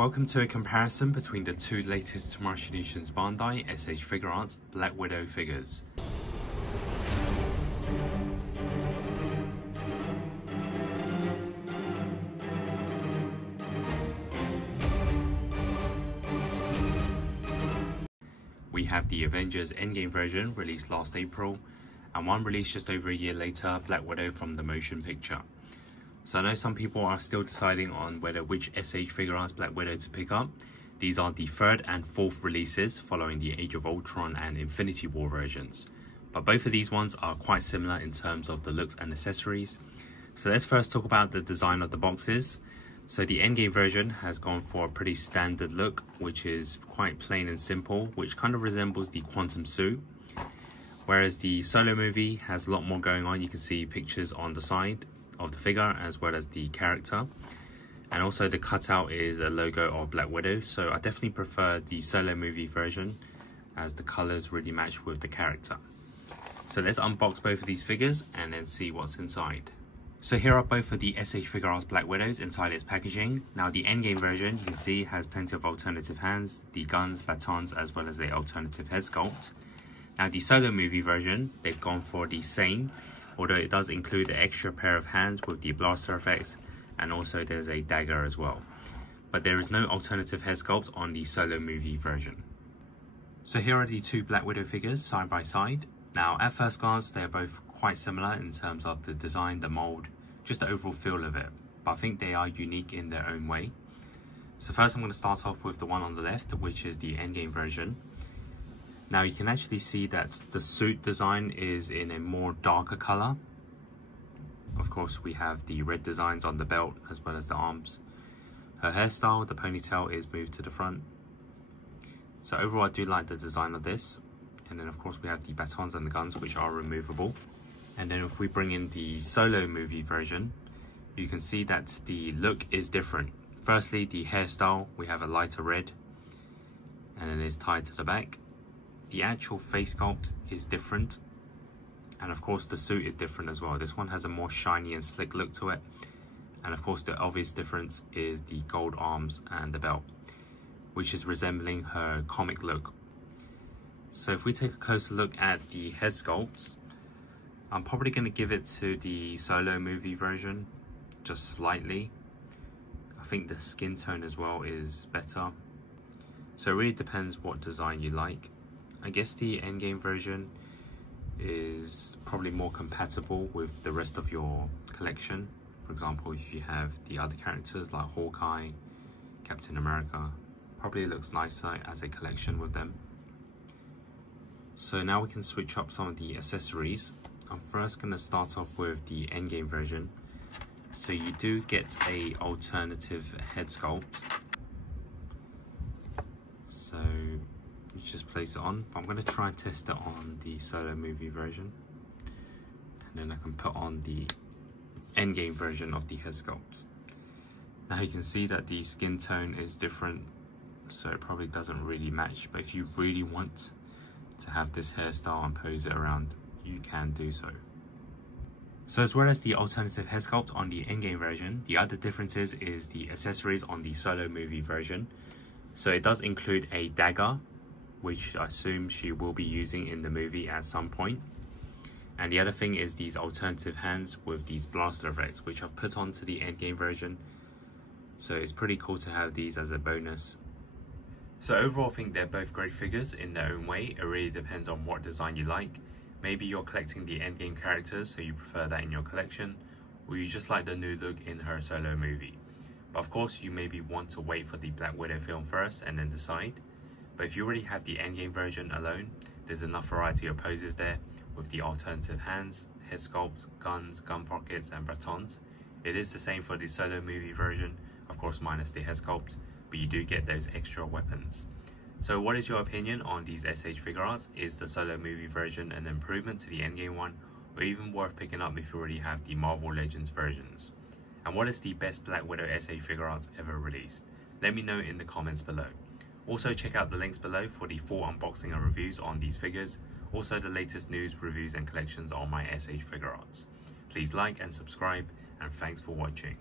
Welcome to a comparison between the two latest Tamashii Nations Bandai SH Figuarts Black Widow figures. We have the Avengers Endgame version released last April, and one released just over a year later, Black Widow from the motion picture. So I know some people are still deciding on which SH Figuarts Black Widow to pick up. These are the third and fourth releases following the Age of Ultron and Infinity War versions. But both of these ones are quite similar in terms of the looks and accessories. So let's first talk about the design of the boxes. So the Endgame version has gone for a pretty standard look, which is quite plain and simple, which kind of resembles the Quantum suit. Whereas the solo movie has a lot more going on. You can see pictures on the side of the figure as well as the character, and also the cutout is a logo of Black Widow. So I definitely prefer the solo movie version as the colors really match with the character. So let's unbox both of these figures and then see what's inside. So here are both of the SH Figuarts Black Widows inside its packaging. Now the Endgame version, you can see, has plenty of alternative hands, the guns, batons, as well as the alternative head sculpt. Now the solo movie version, they've gone for the same, although it does include an extra pair of hands with the blaster effects, and also there's a dagger as well. But there is no alternative head sculpt on the solo movie version. So here are the two Black Widow figures side by side. Now at first glance they're both quite similar in terms of the design, the mold, just the overall feel of it. But I think they are unique in their own way. So first I'm going to start off with the one on the left, which is the Endgame version. Now you can actually see that the suit design is in a more darker color. Of course we have the red designs on the belt as well as the arms. Her hairstyle, the ponytail, is moved to the front. So overall I do like the design of this. And then of course we have the batons and the guns, which are removable. And then if we bring in the solo movie version, you can see that the look is different. Firstly, the hairstyle, we have a lighter red and then it's tied to the back. The actual face sculpt is different, and of course the suit is different as well. This one has a more shiny and slick look to it, and of course the obvious difference is the gold arms and the belt, which is resembling her comic look. So if we take a closer look at the head sculpts, I'm probably going to give it to the solo movie version, just slightly. I think the skin tone as well is better. So it really depends what design you like. I guess the Endgame version is probably more compatible with the rest of your collection. For example, if you have the other characters like Hawkeye, Captain America, probably looks nicer as a collection with them. So now we can switch up some of the accessories. I'm first going to start off with the Endgame version. So you do get a alternative head sculpt. So you just place it on. I'm going to try and test it on the solo movie version, and then I can put on the Endgame version of the head sculpt. Now you can see that the skin tone is different, so it probably doesn't really match, but if you really want to have this hairstyle and pose it around, you can do so. So as well as the alternative head sculpt on the Endgame version, the other differences is the accessories on the solo movie version. So it does include a dagger, which I assume she will be using in the movie at some point. And the other thing is these alternative hands with these blaster effects, which I've put onto the Endgame version. So it's pretty cool to have these as a bonus. So overall I think they're both great figures in their own way. It really depends on what design you like. Maybe you're collecting the Endgame characters, so you prefer that in your collection, or you just like the new look in her solo movie. But of course you maybe want to wait for the Black Widow film first and then decide. But if you already have the Endgame version alone, there's enough variety of poses there with the alternative hands, head sculpts, guns, gun pockets and batons. It is the same for the solo movie version, of course minus the head sculpt, but you do get those extra weapons. So what is your opinion on these SH Figuarts? Is the solo movie version an improvement to the Endgame one, or even worth picking up if you already have the Marvel Legends versions? And what is the best Black Widow SH Figuarts ever released? Let me know in the comments below. Also check out the links below for the full unboxing and reviews on these figures. Also the latest news, reviews and collections on my SH Figuarts. Please like and subscribe, and thanks for watching.